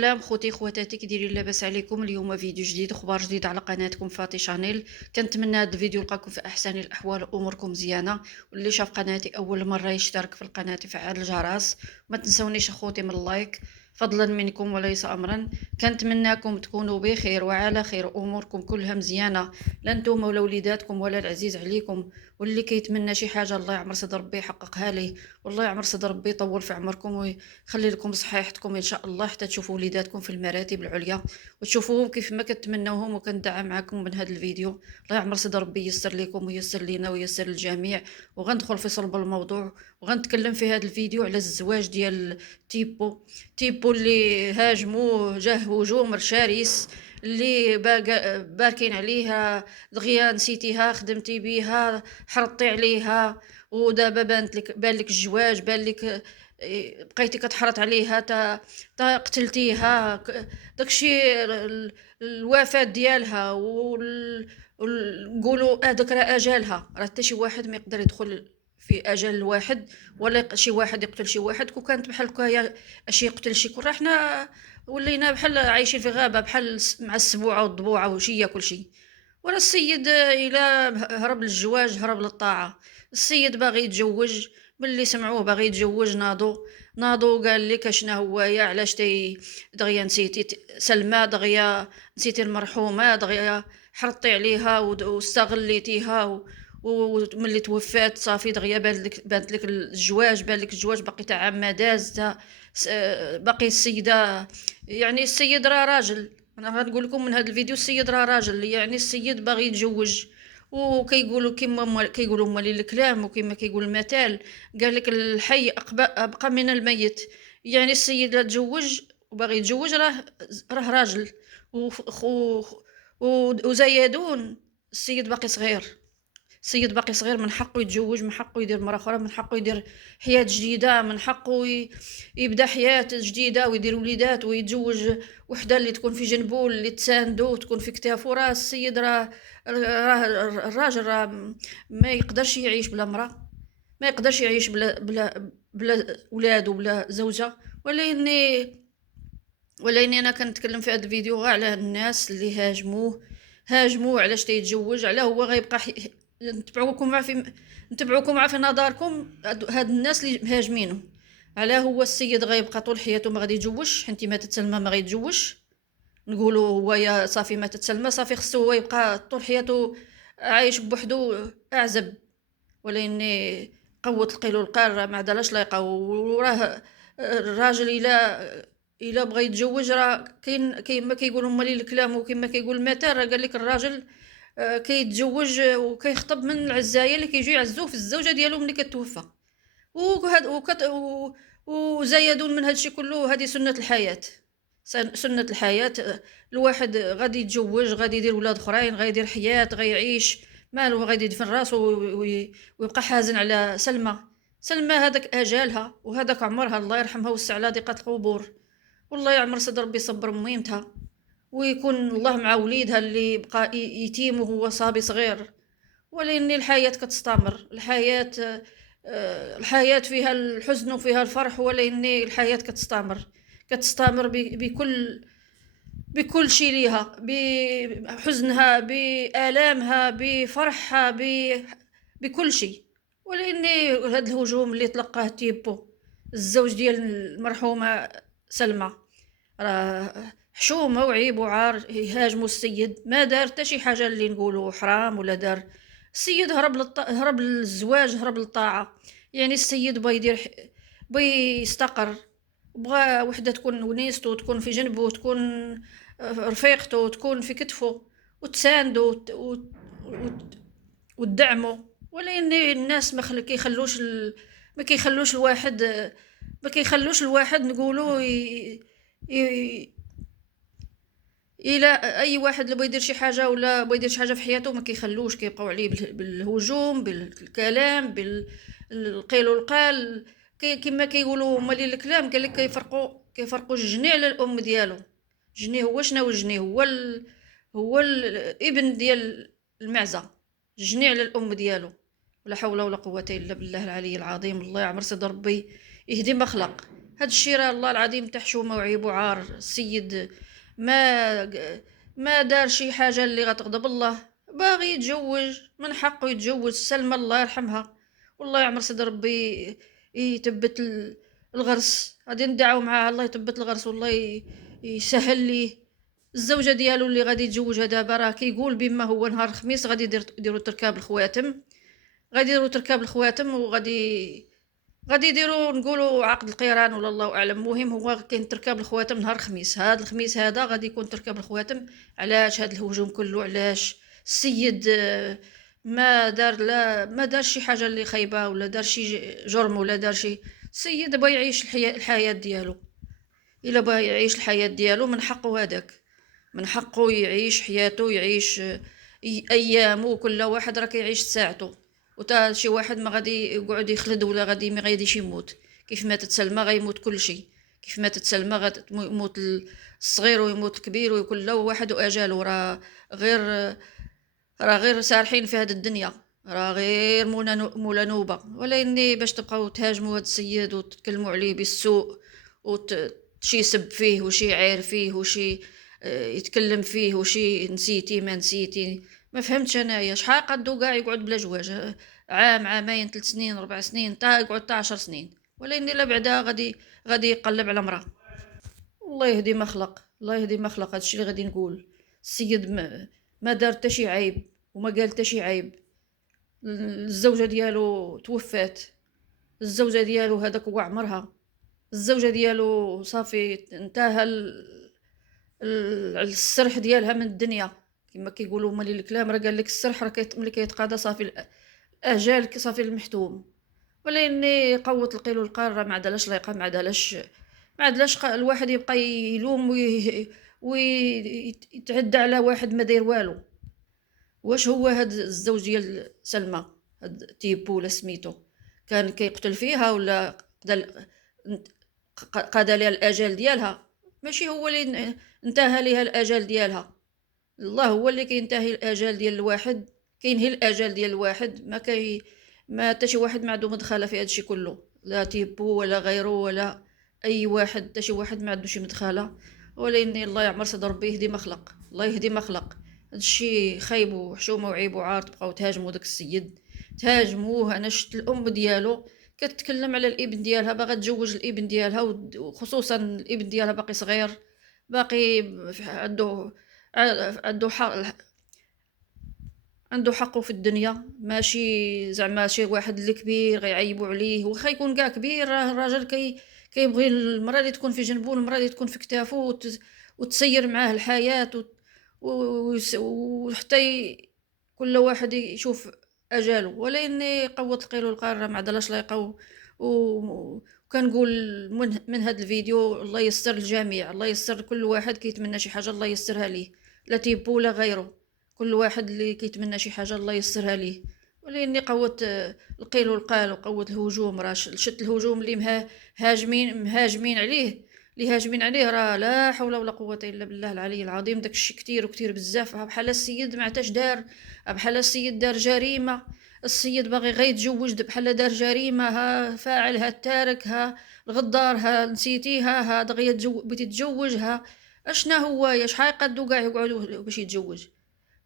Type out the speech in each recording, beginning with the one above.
سلام خوتي خواتاتي، كي دايرين؟ لاباس عليكم؟ اليوم فيديو جديد، اخبار جديد على قناتكم فاطي شانيل. كنتمنى هذا الفيديو يلقاكم في احسن الاحوال واموركم مزيانه. واللي شاف قناتي اول مره يشترك في القناه يفعل الجرس. ما تنسونيش اخوتي من اللايك، فضلا منكم وليس امرا. كنتمناكم تكونوا بخير وعلى خير، اموركم كلها مزيانه، لا نتوما ولا وليداتكم ولا العزيز عليكم. واللي كيتمنى شي حاجه الله يعمر صدر ربي يحققها ليه، والله يعمر صدر ربي يطول في عمركم خلي لكم صحيحتكم ان شاء الله، حتى تشوفوا وليداتكم في المراتب العليا وتشوفوهم كيف ما كتمنوهم. وكندعم معكم من هذا الفيديو. الله يعمر صدر ربي ييسر لكم وييسر لينا وييسر للجميع. وغندخل في صلب الموضوع، وغنتكلم في هذا الفيديو على الزواج ديال تيبو اللي هاجموه، جاه هجوم شرس، اللي باركين عليها دغيا نسيتيها خدمتي بيها حرطي عليها. ودابا بان لك الجواج، بان لك بقيتي كتحرط عليها تا قتلتيها. داكشي الوفاة ديالها نقولوا هذاك راه اجالها، راه حتى شي واحد ما يقدر يدخل في اجل الواحد، ولا شي واحد يقتل شي واحد. كون كانت بحال هكا اش يقتل شي كون، راه حنا ولينا بحال عايشين في غابه، بحال مع السبوعه والضبوعه وشي ياكل شي. ورا السيد الى هرب للزواج، هرب للطاعه. السيد باغي يتزوج، ملي سمعوه باغي يتزوج ناضو قال لك اشنا هوايا، علاش دغيا نسيتي سلمى، دغيا نسيتي المرحومه، دغيا حرطي عليها واستغليتيها. وملي توفات صافي دغيا بانت لك الزواج، بان لك الزواج باقي تاع عام داز باقي السيده. يعني السيد راه راجل، انا غنقول لكم من هذا الفيديو، السيد راه راجل، يعني السيد باغي يتزوج. وكيقولوا كيما كيقولوا مالي الكلام، وكيما كيقول المثال، قال لك الحي ابقى من الميت. يعني السيد لا تزوج وباغي يتزوج راه راجل. وزيادون السيد باقي صغير، السيد باقي صغير، من حقه يتزوج، من حقه يدير مرة أخرى، من حقه يدير حياة جديدة، من حقه يبدا حياة جديدة ويدير وليدات ويتزوج وحدة اللي تكون في جنبو، اللي تساندو وتكون في كتافو. راه السيد الراجل راه ما يقدرش يعيش بلا مرأة، ما يقدرش يعيش بلا ولاد وبلا زوجة. ولاني انا كنتكلم في هذا الفيديو غير على الناس اللي هاجموه علاش تيتزوج، على هو غيبقى نتبعوكم في نظركم هاد الناس اللي هاجمينه، على هو السيد غيبقى طول حياته ما غادي يتزوجش، حنتي ما تتسلمى ما غيتزوجش. نقولوا هو يا صافي ما تتسلمى صافي، خصو هو يبقى طول حياته عايش بوحدو اعزب. ولاني قوة القيل والقال ما عدلاش لايقه. وراه الراجل الا بغى يتزوج، راه كاين كيما كيقولوا مالي الكلام وكما كيقول المثل، راه قال لك الراجل كيتزوج وكيخطب من العزايه اللي كيجيو يعزوه في الزوجه ديالو ملي كتوفى. وهاد وزيدون من هادشي كله، هذه سنه الحياه. سنه الحياه. الواحد غادي يتزوج، غادي يدير ولاد اخرين، غادي يدير حياه، غيعيش مالو، غادي يدفن راسو ويبقى حازن على سلمى هذاك اجالها وهذاك عمرها، الله يرحمها ويوسع على ضيقه القبور. والله يعمر صدر ربي يصبر ميمتها، ويكون الله مع وليدها اللي بقى يتيم وهو صبي صغير. ولأن الحياة كتستمر، الحياة فيها الحزن وفيها الفرح، ولأن الحياة كتستمر بكل شيء ليها، بحزنها بآلامها بفرحها بكل شيء. ولأن هذا الهجوم اللي تلقاه تيبو الزوج ديال المرحومة سلمى، راه حشومه وعيب وعار يهاجموا السيد، ما دار حتى شي حاجه اللي نقولوا حرام ولا دار. السيد هرب للزواج، هرب للطاعه. يعني السيد بغى بغى يستقر، بغى وحده تكون ونيسته وتكون في جنبه وتكون رفيقته وتكون في كتفه وتساندو وتدعمه. ولان الناس ما كيخلوش ما كيخلوش الواحد، نقولوا ي... الى اي واحد اللي بغى يدير شي حاجه ولا بغى يدير شي حاجه في حياته ما كيخلوش، كيبقاو عليه بالهجوم بالكلام بالقيل والقال. كما كيقولوا مالي الكلام، قال لك كيفرقوا الجني على الام ديالو. جني هو شنو؟ الجني هو الابن ديال المعزه، جني على الام ديالو. ولا حول ولا قوه الا بالله العلي العظيم. الله يعمر صدر ربي يهدي ما خلق، هاد الشي راه الله العظيم تاع حشومه وعيب وعار. السيد ما ما دار شي حاجه اللي غتغضب الله، باغي يتزوج من حقه يتزوج. سلمى الله يرحمها والله يعمر صدر ربي يثبت الغرس. غادي ندعو معاه الله يثبت الغرس والله يسهل ليه. الزوجه ديالو اللي غادي يتزوجها دابا راه كيقول بما هو نهار الخميس غادي يديروا تركاب الخواتم. غادي يديروا تركاب الخواتم غادي يديروا نقولوا عقد القيران ولا الله اعلم. المهم هو كاين تركاب الخواتم نهار الخميس. هذا الخميس هذا غادي يكون تركاب الخواتم. علاش هذا الهجوم كله؟ علاش السيد ما دار، لا ما دار شي حاجه اللي خايبه ولا دار شي جرم ولا دار شي. السيد بغى يعيش الحياه ديالو. الا بغى يعيش الحياه ديالو من حقه هذاك، من حقه يعيش حياته، يعيش ايامه. كل واحد راه كيعيش ساعته. وتا شي واحد ما غادي يقعد يخلد ولا غادي ما غاديش يموت. كيف ماتت سلمى غيموت كل شيء. كيف ماتت سلمى غيموت الصغير ويموت الكبير وكل واحد واجاله. غير راه غير سارحين في هذه الدنيا. راه غير مولا نوبه. ولكن باش تبقاو تهاجموا هذا السيد وتتكلموا عليه بالسوء وشي يسب فيه وشي يعاير فيه وشي يتكلم فيه وشي نسيتي ما نسيتي. ما فهمتش انايا شحال قدو كاع يقعد بلا جواج. عام، عامين، 3 سنين، 4 سنين، تا يقعد تا 10 سنين. ولكن الا بعدا غادي يقلب على مراه. الله يهدي ما خلق، الله يهدي ما خلق. هادشي اللي غادي نقول. السيد ما دار حتى شي عيب وما قال حتى شي عيب. الزوجه ديالو توفات. الزوجه ديالو هذاك هو عمرها. الزوجه ديالو صافي انتهى السرح ديالها من الدنيا. كما كيقولوا مالي الكلام راه قال لك السرح راه ملي كيتقاضى صافي الاجال صافي المحتوم. ولاني قوت القيل والقال راه ما عدالاش لايقه. ما عدلاش الواحد يبقى يلوم ويتعدى على واحد ما داير والو. واش هو هاد الزوج ديال سلمى، هاد تيبو ولا سميتو، كان كيقتل فيها ولا قضى ليها الاجال ديالها؟ ماشي هو اللي انتهى ليها الاجال ديالها. الله هو اللي كينتهي الاجال ديال الواحد. كينهي الاجال ديال الواحد. ما حتى شي واحد ما عنده مدخله في هادشي كله. لا تيبو ولا غيره ولا اي واحد. حتى شي واحد ما عنده شي مدخله. ولكن الله يعمر صدر ربي يهدي ما خلق. الله يهدي ما خلق. هادشي خايب وحشومه وعيب وعار. تبقاو تهاجموا داك السيد، تهاجموه. انا شفت الام ديالو كتكلم على الابن ديالها، باغا تزوج الابن ديالها وخصوصا الابن ديالها باقي صغير، باقي عنده حق، عنده حقه في الدنيا. ماشي زعما شي واحد اللي كبير غيعيبوا عليه. واخا يكون كاع كبير راه الراجل كيبغي المراه اللي تكون في جنبو، المراه اللي تكون في كتافو وتسير معاه الحياه وحتى كل واحد يشوف اجاله. ولكن قوت القيل والقال راه ما عدلاش لايقه. وكنقول من هذا الفيديو الله يسر الجميع، الله يسر كل واحد كيتمنى شي حاجه الله يسرها ليه. لا تيبو ولا غيره. كل واحد اللي كيتمنى شي حاجه الله يسرها ليه. ولاني قوت القيل والقال وقوت الهجوم. راه شت الهجوم اللي مهاجمين عليه. اللي هاجمين عليه راه لا حول ولا قوه الا بالله العلي العظيم. داك الشيء كتير وكتير بزاف. بحال السيد ما عتاش دار، بحال السيد دار جريمه. السيد باغي غير يتزوج بحال دار جريمه. ها فاعل، ها التارك، ها الغدار، ها نسيتيها، ها دغيا بغيتي تتزوجها. اشنا هو يا شحال قدو كاع يقعدوا باش يتزوج؟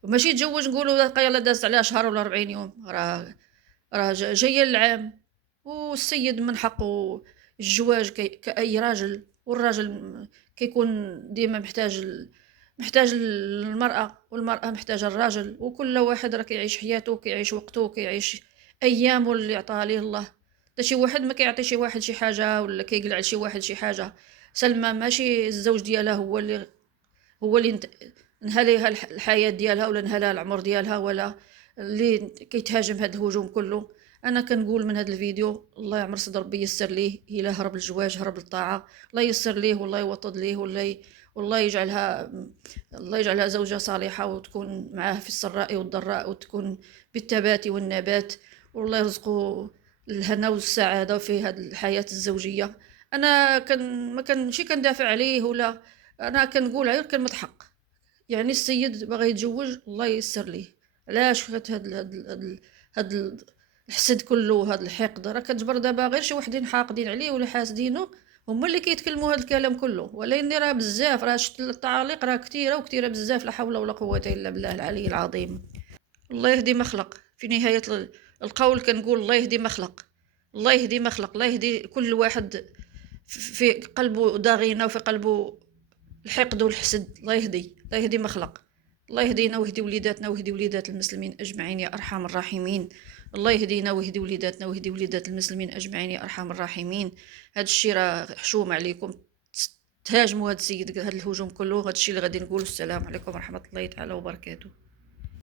وماشي يتزوج نقولوا يلا دازت عليها شهر ولا 40 يوم. راه جايه العام. والسيد من حقه الزواج كأي راجل. والراجل كيكون ديما محتاج المرأة والمرأة محتاجة الراجل. وكل واحد راه كيعيش حياته، كيعيش وقته، كيعيش ايامه اللي عطاها ليه الله. حتى شي واحد ما كيعطي شي واحد شي حاجة ولا كيقلع على شي واحد شي حاجة. سلمى ماشي الزوج ديالها هو اللي نهى ليها الحياة ديالها ولا نهى لها العمر ديالها ولا اللي كيتهاجم هذا الهجوم كله. انا كنقول من هذا الفيديو الله يعمر صدر ربي يسر ليه. الا هرب الزواج هرب الطاعه الله يسر ليه والله يوطد ليه والله يجعلها زوجة صالحة وتكون معاه في السراء والضراء وتكون بالتبات والنبات. والله يرزقه الهنا والسعادة في هذه الحياة الزوجية. انا ما كنمشي كندافع عليه ولا. انا كنقول غير كلمة حق. يعني السيد باغي يتزوج الله ييسر ليه. علاش فات هاد الحسد كله، هاد الحقد راه كتجبر دابا غير شي وحدين حاقدين عليه ولا حاسدينه هما اللي كيتكلموا هاد الكلام كله، ولكن راه بزاف، راه شفت التعاليق راه كتيرة وكتيرة بزاف، لا حول ولا قوة إلا بالله العلي العظيم. الله يهدي ما خلق، في نهاية القول كنقول الله يهدي ما خلق، الله يهدي ما خلق، الله يهدي كل واحد في قلبه ضغينة وفي قلبه الحقد والحسد، الله يهدي، الله يهدي ما خلق، الله يهدينا ويهدي وليداتنا ويهدي وليدات المسلمين أجمعين يا أرحم الراحمين. الله يهدينا ويهدي وليداتنا ويهدي وليدات المسلمين أجمعين يا أرحم الراحمين. هاد الشي راه حشوم عليكم تهاجموا هاد السيد، هاد الهجوم كله، هاد الشي اللي غادي نقول. السلام عليكم ورحمة الله تعالى وبركاته.